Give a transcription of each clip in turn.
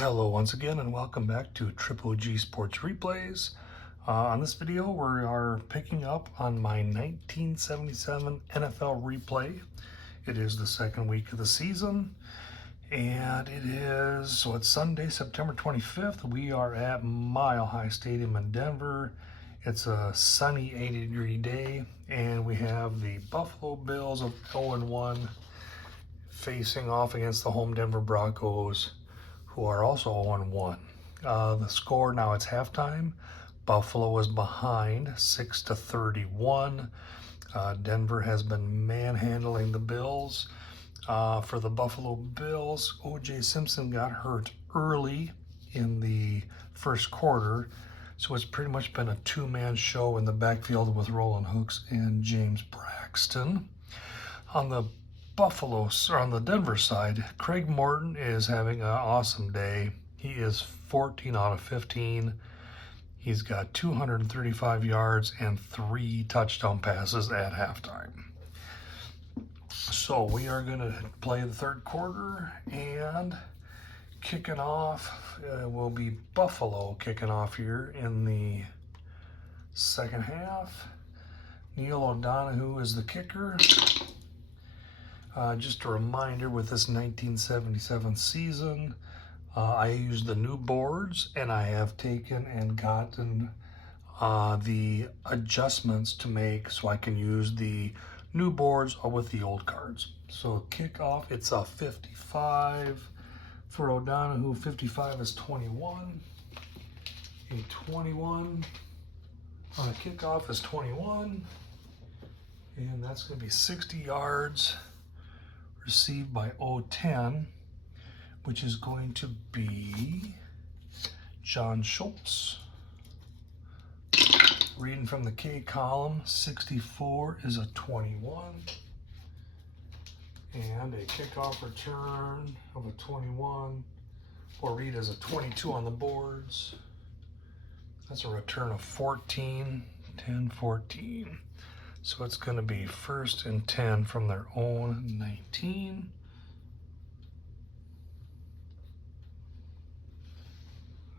Hello once again and welcome back to Triple G Sports Replays. On this video we are picking up on my 1977 NFL replay. It is the second week of the season and it's Sunday, September 25th. We are at Mile High Stadium in Denver. It's a sunny 80-degree day and we have the Buffalo Bills of 0-1 facing off against the home Denver Broncos, who are also 0-1. The score now, it's halftime. Buffalo is behind 6-31. Denver has been manhandling the Bills. For the Buffalo Bills, O.J. Simpson got hurt early in the first quarter, so it's pretty much been a two-man show in the backfield with Roland Hooks and James Braxton. On the Denver side, Craig Morton is having an awesome day. He is 14 out of 15. He's got 235 yards and 3 touchdown passes at halftime. So we are going to play the third quarter, and kicking off will be Buffalo kicking off here in the second half. Neil O'Donoghue is the kicker. Just a reminder, with this 1977 season, I used the new boards, and I have taken and gotten the adjustments to make so I can use the new boards with the old cards. So kickoff, it's a 55 for O'Donoghue. 55 is 21. A 21 on a kickoff is 21. And that's going to be 60 yards. Received by 0-10, which is going to be John Schultz. Reading from the K column, 64 is a 21. And a kickoff return of a 21, or read as a 22 on the boards. That's a return of 14, 10, 14. So it's going to be 1st and 10 from their own 19.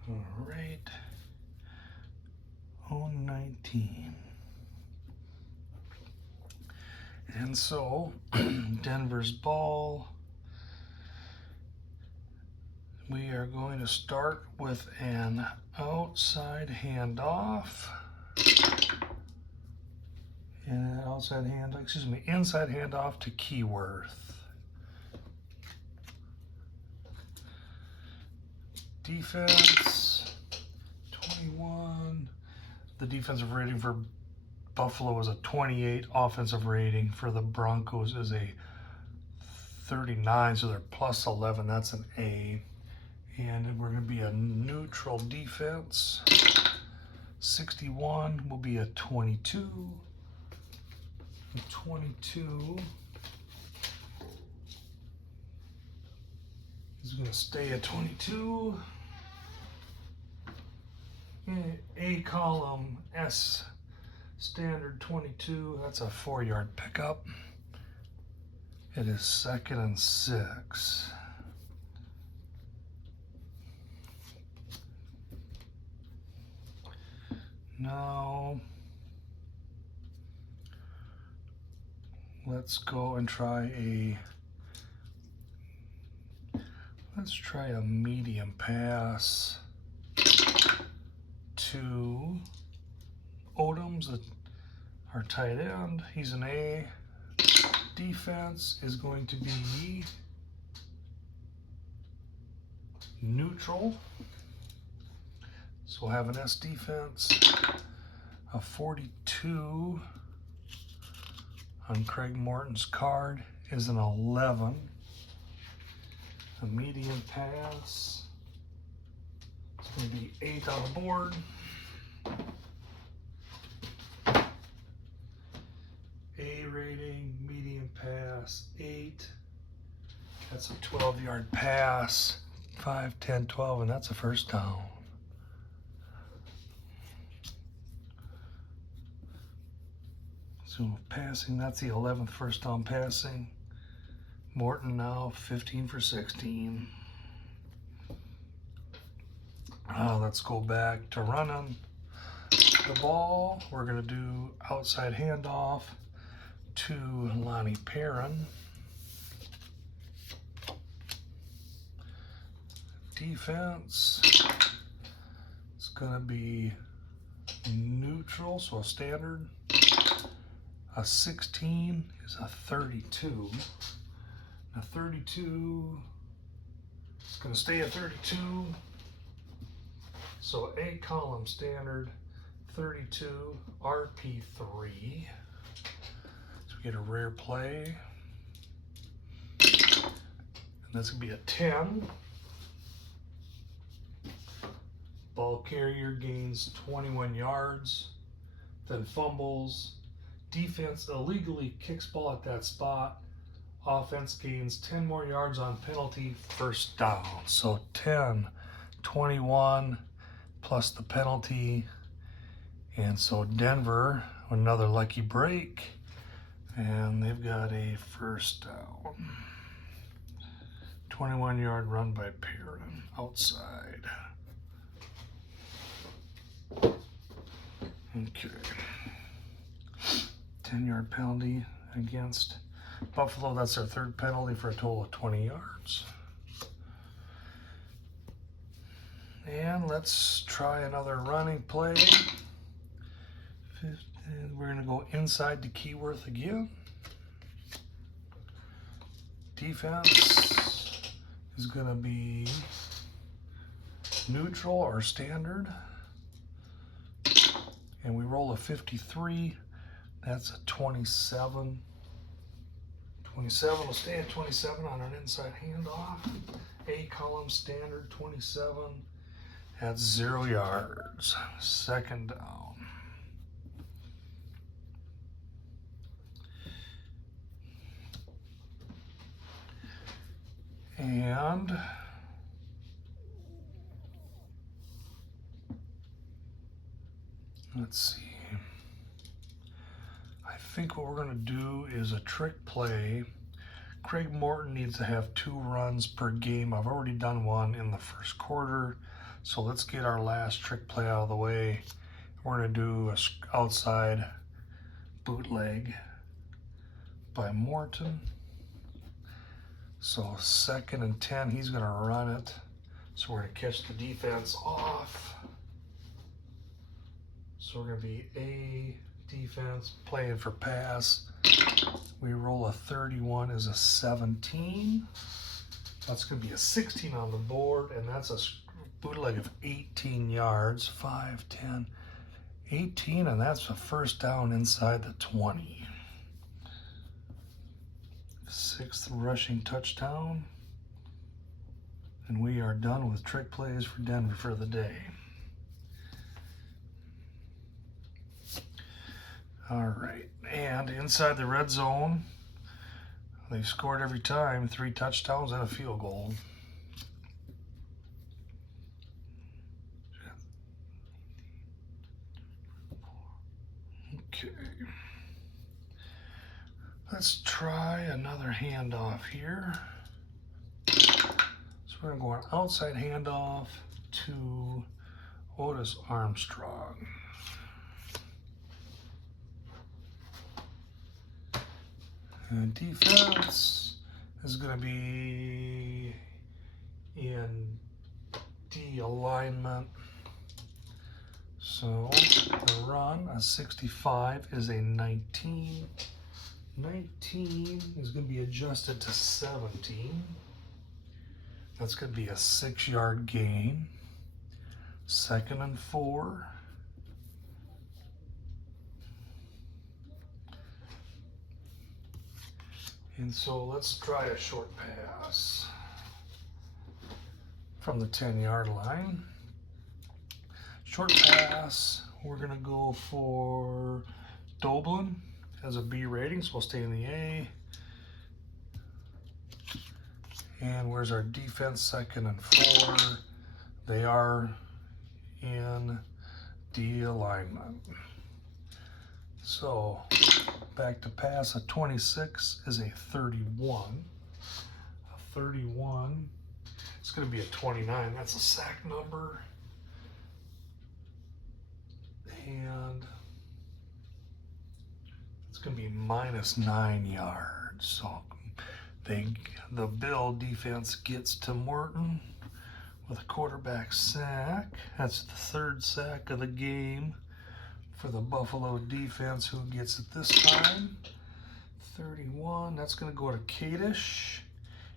All right. Own 19. And so Denver's ball. We are going to start with an outside handoff. And inside handoff to Keyworth. Defense, 21. The defensive rating for Buffalo is a 28. Offensive rating for the Broncos is a 39, so they're plus 11. That's an A. And we're going to be a neutral defense. 61 will be a 22. 22 is going to stay at 22. A column, S standard 22. That's a 4-yard pickup. It is 2nd and 6. Now let's go and try a medium pass to Odoms, our tight end. He's an A. Defense is going to be neutral. So we'll have an S defense. A 42 on Craig Morton's card is an 11. A medium pass. It's going to be 8 on the board. A rating, medium pass, 8. That's a 12-yard pass. 5, 10, 12, and that's a first down. So passing, that's the 11th first down passing. Morton now 15 for 16. Let's go back to running the ball. We're going to do outside handoff to Lonnie Perrin. Defense is going to be neutral, so a standard. A 16 is a 32. A 32 is going to stay at 32. So A column standard, 32, RP3. So we get a rare play. And that's going to be a 10. Ball carrier gains 21 yards, then fumbles. Defense illegally kicks ball at that spot. Offense gains 10 more yards on penalty, first down. So 10, 21 plus the penalty. And so Denver, another lucky break, and they've got a first down. 21-yard run by Perrin outside. Okay. 10-yard penalty against Buffalo. That's their third penalty for a total of 20 yards. And let's try another running play. We're going to go inside to Keyworth again. Defense is going to be neutral or standard. And we roll a 53. That's a 27. 27 will stay at 27 on an inside handoff. A column standard 27 at 0 yards. Second down. And let's see. I think what we're going to do is a trick play. Craig Morton needs to have 2 runs per game. I've already done one in the first quarter. So let's get our last trick play out of the way. We're going to do a outside bootleg by Morton. So 2nd and 10, he's going to run it. So we're going to catch the defense off. So we're going to be A defense playing for pass. We roll a 31 as a 17. That's going to be a 16 on the board, and that's a bootleg of 18 yards. 5, 10, 18, and that's a first down inside the 20. 6th rushing touchdown. And we are done with trick plays for Denver for the day. All right, and inside the red zone, they've scored every time, 3 touchdowns and a field goal. Okay. Let's try another handoff here. So we're going to go an outside handoff to Otis Armstrong. And defense is going to be in D alignment. So the run, a 65 is a 19. 19 is going to be adjusted to 17. That's going to be a 6-yard gain. 2nd and 4. And so let's try a short pass from the 10-yard line. Short pass, we're going to go for Doblin as a B rating, so we'll stay in the A. And where's our defense, 2nd and 4? They are in D alignment. So back to pass, a 26 is a 31. A 31, it's going to be a 29. That's a sack number. And it's going to be -9 yards. So the Bill defense gets to Morton with a quarterback sack. That's the 3rd sack of the game for the Buffalo defense. Who gets it this time? 31. That's going to go to Kadish.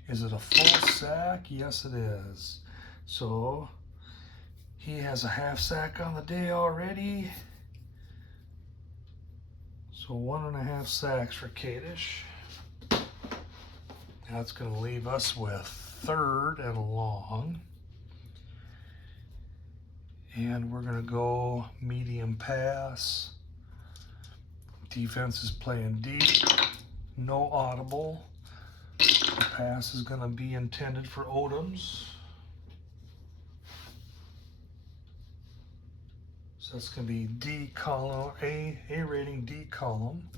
Is it a full sack? Yes, it is. So he has a half sack on the day already. So 1.5 sacks for Kadish. That's going to leave us with 3rd and long. And we're going to go medium pass. Defense is playing deep. No audible. The pass is going to be intended for Odoms. So that's going to be D column, A rating D column.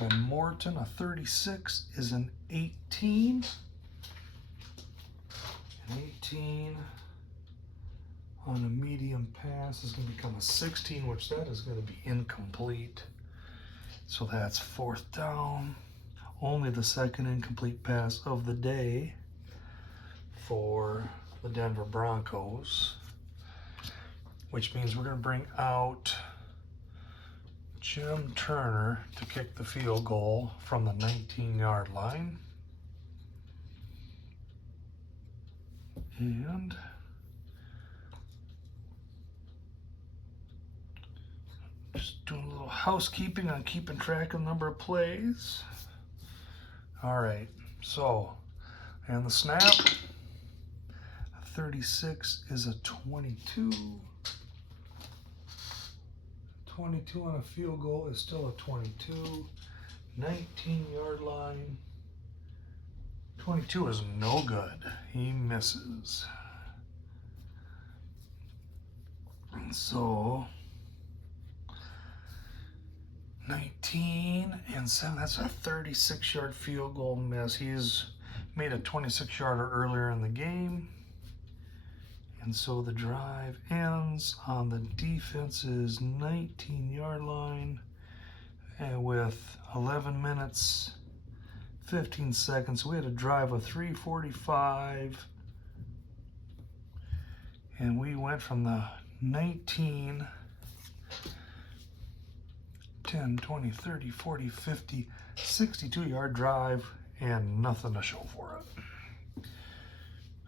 And Morton, a 36, is an 18. An 18 on a medium pass is going to become a 16, which that is going to be incomplete. So that's 4th down. Only the 2nd incomplete pass of the day for the Denver Broncos, which means we're going to bring out Jim Turner to kick the field goal from the 19-yard line. And just doing a little housekeeping on keeping track of the number of plays. All right, so, and the snap, a 36 is a 22. 22 on a field goal is still a 22. 19-yard line. 22 is no good. He misses. And so 19 and 7, that's a 36-yard field goal miss. He's made a 26-yarder earlier in the game. And so the drive ends on the defense's 19-yard line and with 11 minutes, 15 seconds. We had a drive of 3:45. And we went from the 19, 10, 20, 30, 40, 50, 62-yard drive and nothing to show for it.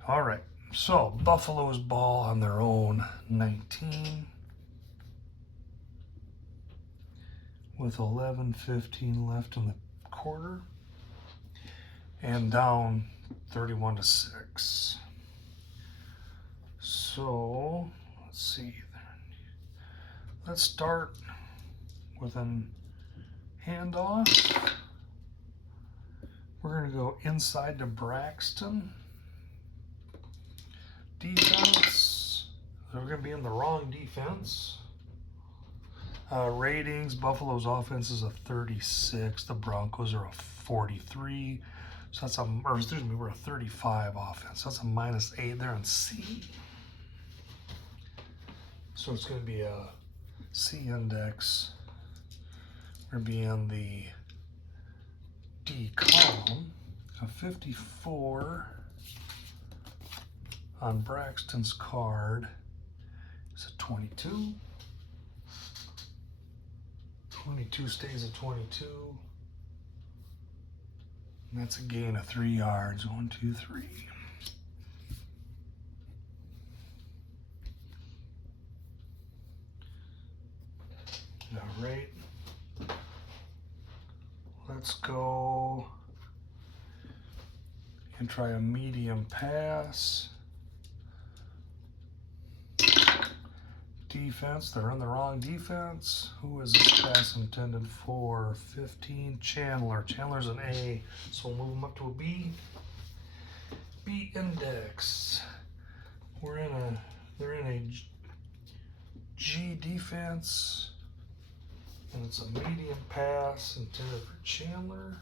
All right, so Buffalo's ball on their own 19 with 11:15 left in the quarter and down 31-6. So let's see. Let's start with an handoff. We're going to go inside to Braxton. Defense. We're going to be in the wrong defense. Ratings. Buffalo's offense is a 36. The Broncos are a 43. So that's we're a 35 offense. That's a -8 there in C. So it's going to be a C index. We're going to be in the D column. A 54 on Braxton's card is a 22. 22 stays at 22. And that's a gain of 3 yards. 1, 2, 3. All right. Let's go and try a medium pass. Defense, they're in the wrong defense. Who is this pass intended for? 15, Chandler. Chandler's an A, so we'll move him up to a B. B index. They're in a G defense, and it's a medium pass intended for Chandler.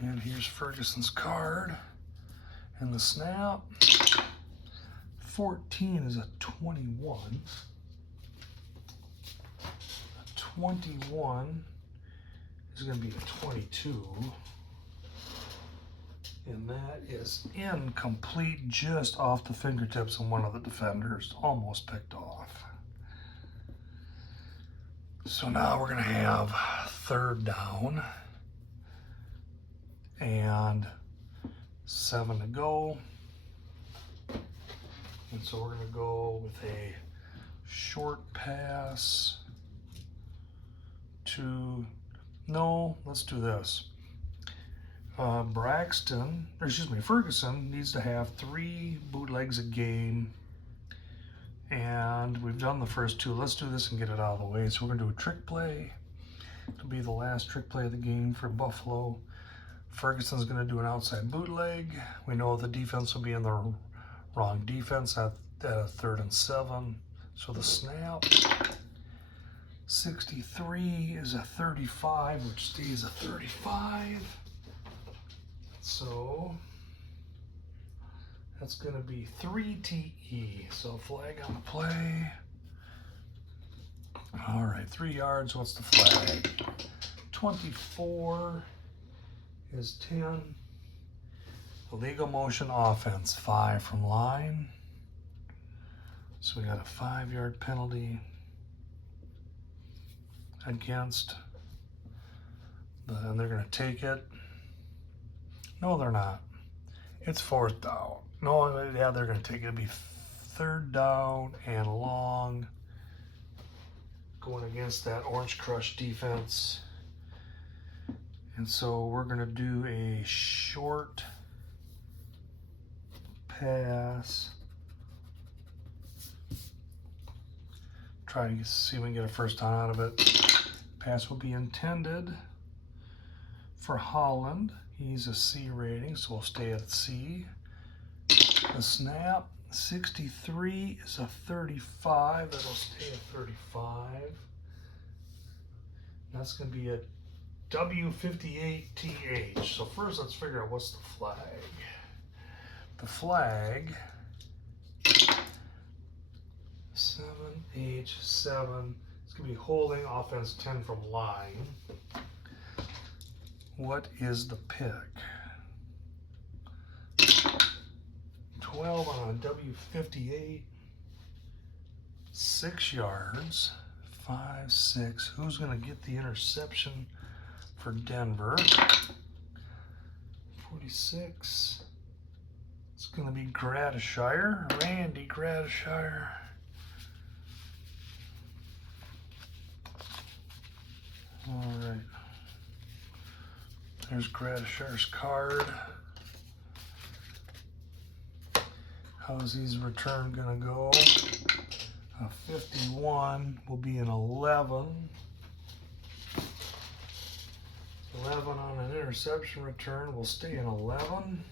And here's Ferguson's card and the snap. 14 is a 21. A 21 is going to be a 22. And that is incomplete, just off the fingertips of one of the defenders, almost picked off. So now we're going to have third down and 7 to go. And so we're going to go with a short pass to, no, let's do this. Ferguson needs to have 3 bootlegs a game, and we've done the first 2. Let's do this and get it out of the way. So we're going to do a trick play. It'll be the last trick play of the game for Buffalo. Ferguson's going to do an outside bootleg. We know the defense will be in the wrong defense at a 3rd and 7. So the snap, 63 is a 35, which stays a 35. So that's going to be 3 TE. So flag on the play. All right, 3 yards. What's the flag? 24 is 10. Illegal motion offense, 5 from line. So we got a 5-yard penalty against and they're going to take it. No, they're not. It's 4th down. No, yeah, they're going to take it. It'll be 3rd down and long, going against that Orange Crush defense. And so we're going to do a short pass. Try to see if we can get a first down out of it. Pass will be intended for Holland. He's a C rating, so we'll stay at C. The snap, 63 is a 35. That'll stay at 35. That's going to be a W58TH. So first, let's figure out what's the flag. The flag, 7H7. It's going to be holding, offense 10 from line. What is the pick? 12 on a W58. 6 yards. 5, 6. Who's going to get the interception for Denver? 46. It's going to be Gradishire. Randy Gradishire. All right. There's Gradishire's card. How's his return going to go? A 51 will be an 11. 11 on an interception return will stay an 11.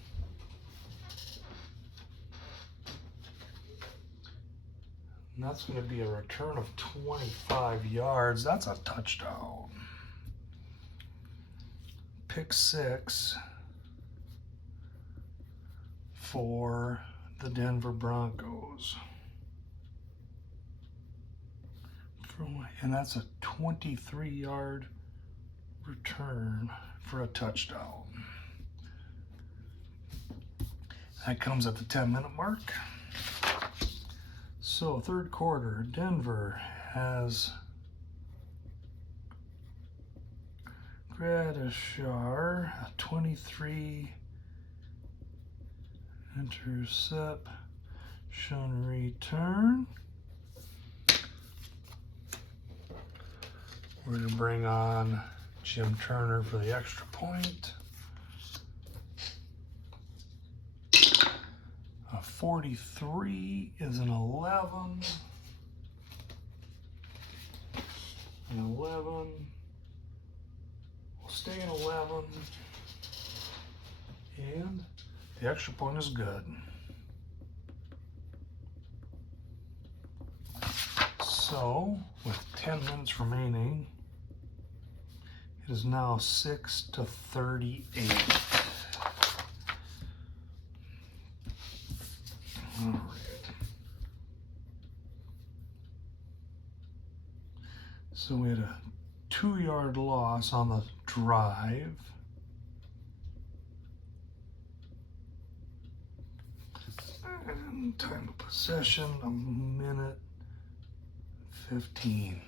And that's going to be a return of 25 yards. That's a touchdown. Pick 6 for the Denver Broncos. And that's a 23-yard return for a touchdown. That comes at the 10-minute mark. So, 3rd quarter, Denver has Gradishire, a 23, intercept, shown return. We're going to bring on Jim Turner for the extra point. A 43 is an 11. An 11. We'll stay in 11. And the extra point is good. So, with 10 minutes remaining, it is now 6-38. All right. So we had a 2-yard loss on the drive. And time of possession, 1:15.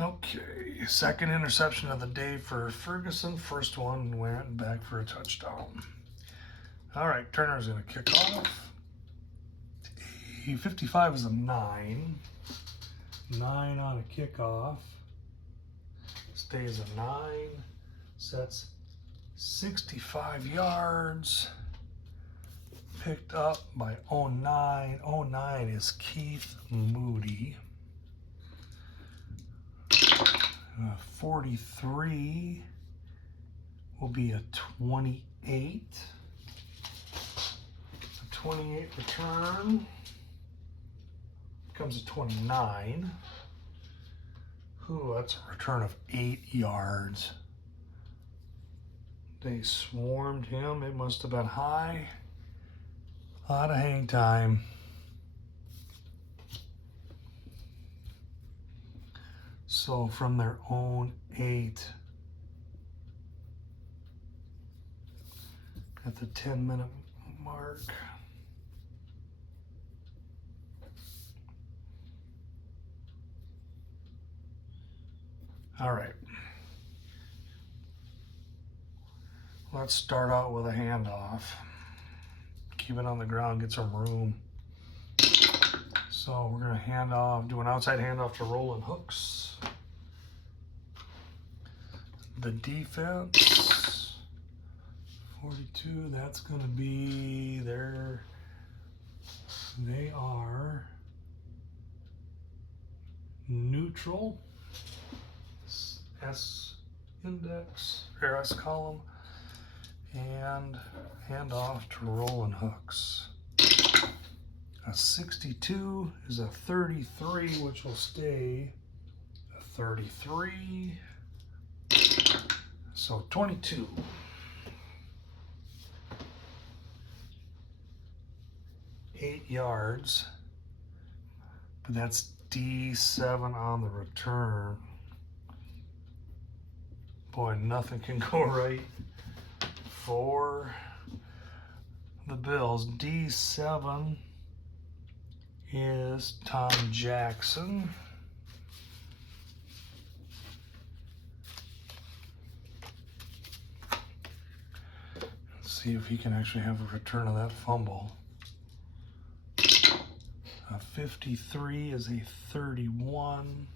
Okay, second interception of the day for Ferguson. First one went back for a touchdown. All right, Turner's going to kick off. 55 is a 9. 9 on a kickoff. Stays a 9. Sets 65 yards. Picked up by 09. 09 is Keith Moody. 43 will be a 28. A 28 return becomes a 29. Ooh, that's a return of 8 yards. They swarmed him. It must have been high. A lot of hang time. So from their own 8 at the 10-minute mark. All right. Let's start out with a handoff. Keep it on the ground, get some room. So we're going to hand off, do an outside handoff to Roland Hooks. The defense, 42, that's going to be they are neutral, S index, or S column, and hand off to Roland Hooks. A 62 is a 33, which will stay a 33. So 22. Eight yards, but that's D7 on the return. Boy, nothing can go right for the Bills. D7 is Tom Jackson. Let's see if he can actually have a return of that fumble. A 53 is a 31.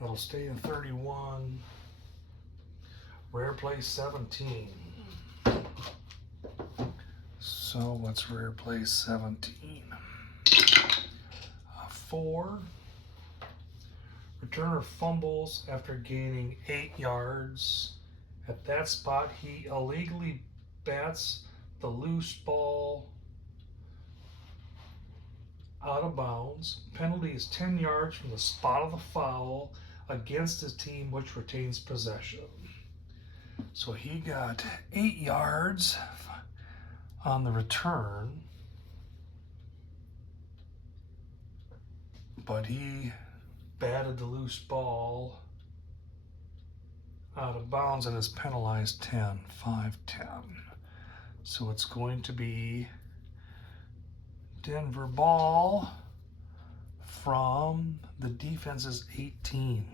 That'll stay a 31. Rare play 17. So what's rare play 17? A 4. Returner fumbles after gaining 8 yards. At that spot, he illegally bats the loose ball out of bounds. Penalty is 10 yards from the spot of the foul against his team, which retains possession. So he got 8 yards on the return, but he batted the loose ball out of bounds and is penalized 10, 5-10. So it's going to be Denver ball from the defense's 18.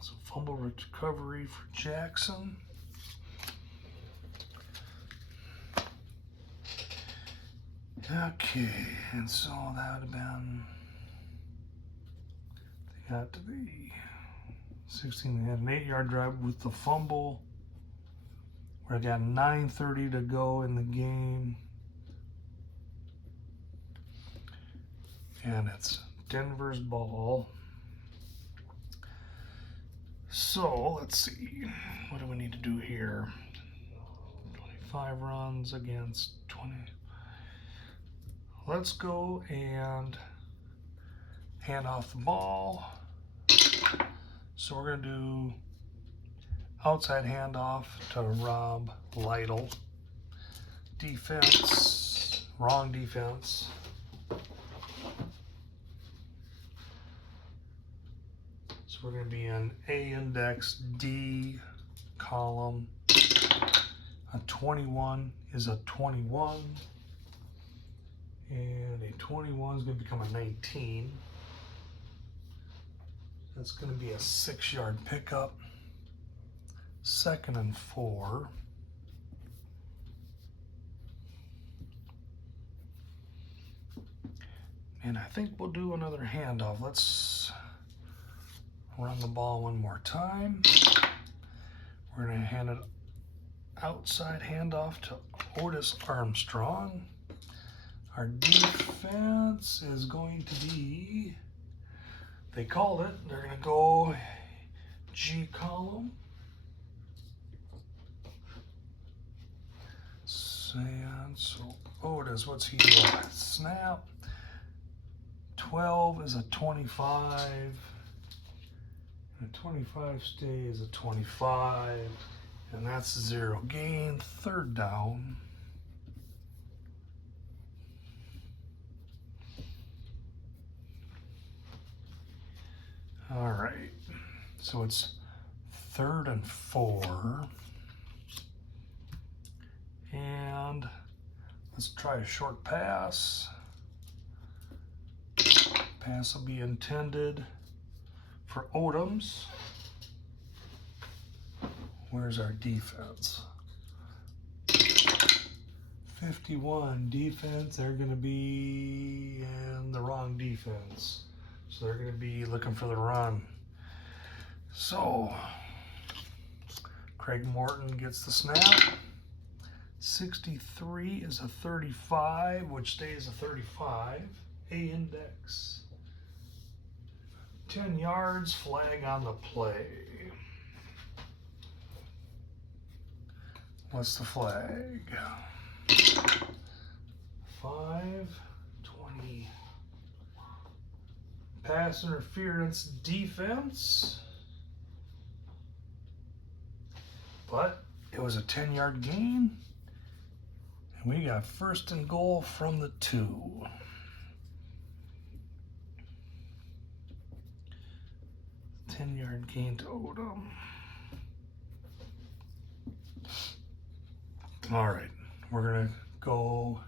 So fumble recovery for Jackson. Okay, and so that would have been, they got to be 16. They had an 8-yard drive with the fumble. We got 9:30 to go in the game. And it's Denver's ball. So let's see. What do we need to do here? 25 runs against 20. Let's go and hand off the ball. So we're going to do Outside handoff to Rob Lytle. Defense, wrong defense. So we're going to be in A index, D column. A 21 is a 21. And a 21 is going to become a 19. That's going to be a 6-yard pickup. 2nd and 4. And I think we'll do another handoff. Let's run the ball one more time. We're going to hand it outside handoff to Otis Armstrong. Our defense is going to be, they called it, they're going to go G column. And so Otis, what's he doing? Snap. 12 is a 25. And a 25 stay is a 25. And that's 0 gain. 3rd down. All right. So it's 3rd and 4. And let's try a short pass. Pass will be intended for Odoms. Where's our defense? 51 defense. They're going to be in the wrong defense. So they're going to be looking for the run. So Craig Morton gets the snap. 63 is a 35, which stays a 35. A index. 10 yards, flag on the play. What's the flag? 5-20. Pass interference defense. But it was a 10-yard gain. And we got 1st and goal from the 2. Yard gain to Odom. All right, we're gonna go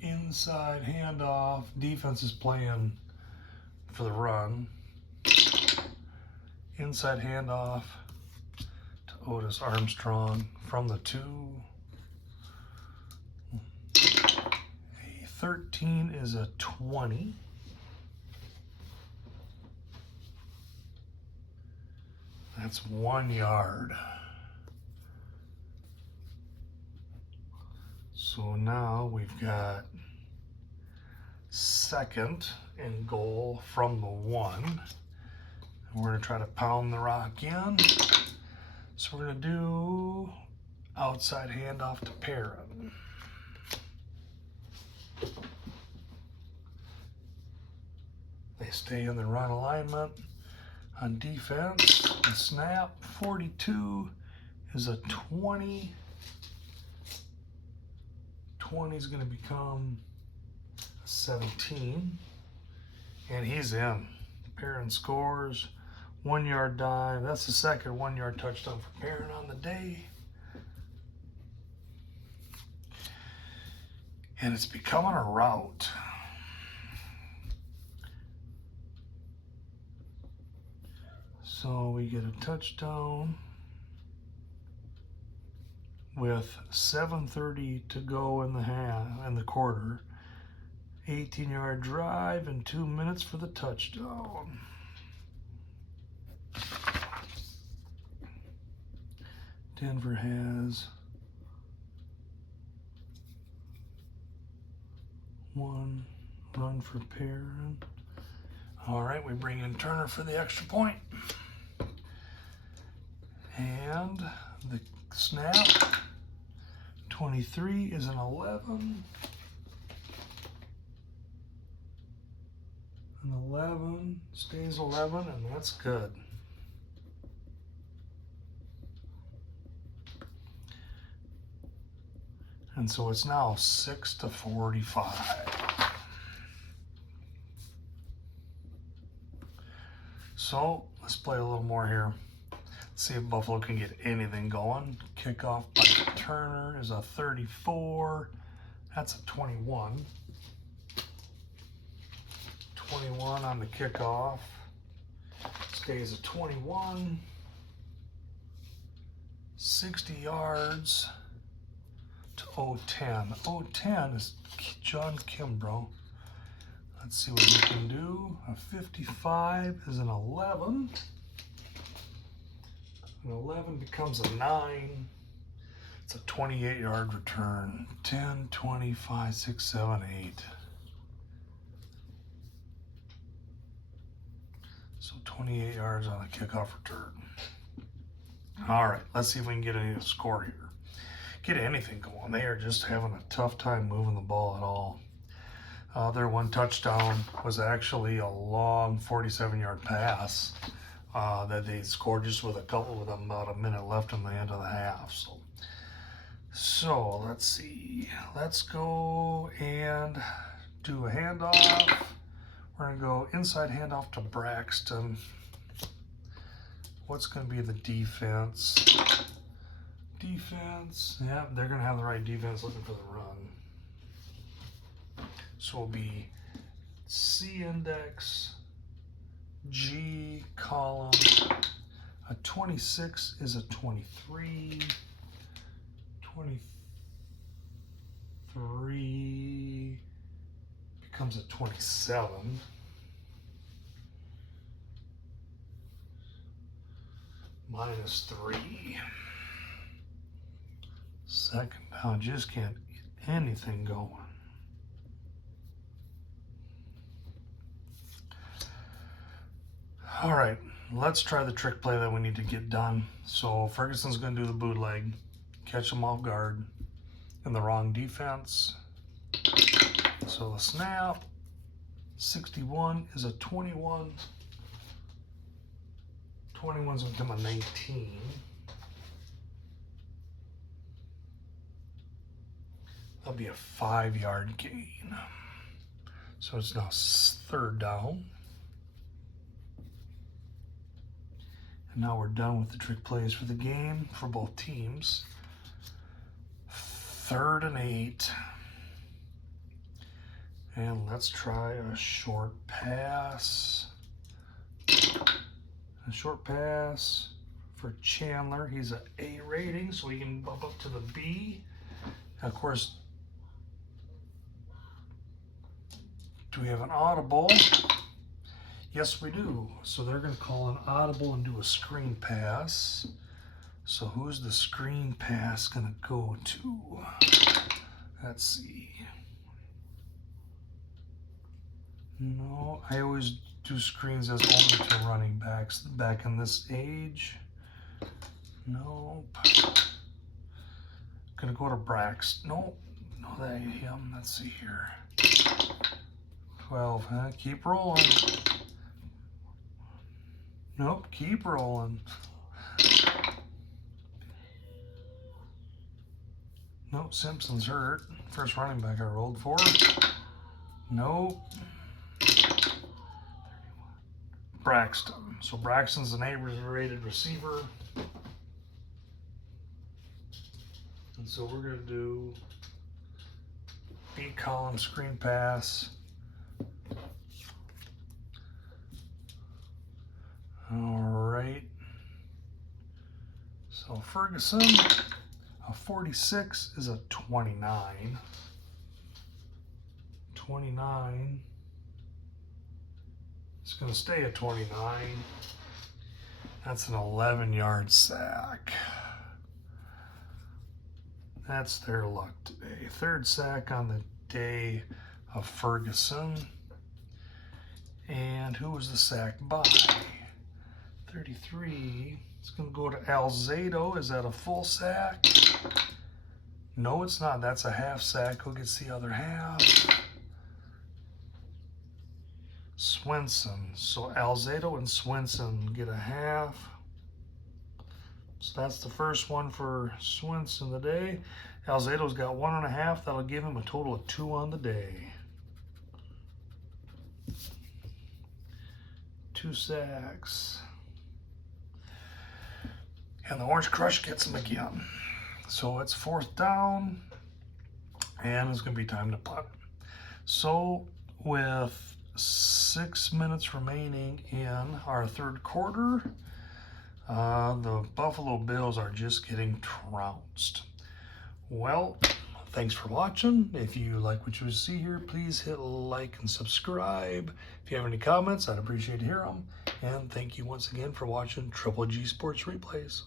inside handoff. Defense is playing for the run. Inside handoff to Otis Armstrong from the 2. A 13 is a 20. That's 1 yard. So now we've got 2nd and goal from the 1. And we're going to try to pound the rock in. So we're going to do outside handoff to Perrin. They stay in the run alignment. On defense, the snap, 42 is a 20. 20 is going to become a 17. And he's in. Perrin scores. 1 yard dive. That's the 2nd 1 yard touchdown for Perrin on the day. And it's becoming a rout. So we get a touchdown with 7:30 to go in the quarter. 18-yard drive and 2 minutes for the touchdown. Denver has 1 run for Perrin. All right, we bring in Turner for the extra point. And the snap, 23 is an 11. An 11 stays 11, and that's good. And so it's now 6-45. So let's play a little more here. See if Buffalo can get anything going. Kickoff by Turner is a 34. That's a 21. 21 on the kickoff. Stays a 21. 60 yards to 0-10. 0-10 is John Kimbrough. Let's see what he can do. A 55 is an 11. An 11 becomes a 9. It's a 28-yard return. 10, 20, 5, 6, 7, 8. So 28 yards on a kickoff return. All right, let's see if we can get any score here. Get anything going. They are just having a tough time moving the ball at all. Their one touchdown was actually a long 47-yard pass that they scored just with about a minute left in the end of the half. So let's see. Let's go and do a handoff. We're going to go inside handoff to Braxton. What's going to be the defense? Defense. Yeah, they're going to have the right defense looking for the run. So it'll be C index, G column. A 26 is a 23. 23 becomes a 27. -3. Second down, just can't get anything going. All right, let's try the trick play that we need to get done. So Ferguson's going to do the bootleg, catch him off guard in the wrong defense. So the snap, 61 is a 21. 21's going to become a 19. That'll be a 5-yard gain. So it's now third down. And now we're done with the trick plays for the game for both teams. 3rd and 8. And let's try a short pass. A short pass for Chandler. He's an A rating, so he can bump up to the B. And of course, do we have an audible? Yes, we do. So they're going to call an audible and do a screen pass. So who's the screen pass going to go to? Let's see. No, I always do screens as only to running backs back in this age. Nope. Gonna go to Braxton. Nope. No, that ain't him. Let's see here. 12. Keep rolling. Nope. Keep rolling. Nope. Simpson's hurt. First running back I rolled for. Nope. Braxton. So Braxton's an A-rated receiver. And so we're going to do B column screen pass. All right. So Ferguson, a 46 is a 29. 29. It's going to stay at 29. That's an 11-yard sack. That's their luck today. 3rd sack on the day of Ferguson. And who was the sack by? 33. It's going to go to Alzado. Is that a full sack? No, it's not. That's a half sack. Who gets the other half? Swenson. So Alzado and Swenson get a half. So that's the first one for Swenson today. Alzado's got 1.5. That'll give him a total of 2 on the day. 2 sacks. And the Orange Crush gets him again. So it's 4th down, and it's going to be time to punt. So with 6 minutes remaining in our 3rd quarter, the Buffalo Bills are just getting trounced. Well, thanks for watching. If you like what you see here, please hit like and subscribe. If you have any comments, I'd appreciate to hear them. And thank you once again for watching Triple G Sports Replays.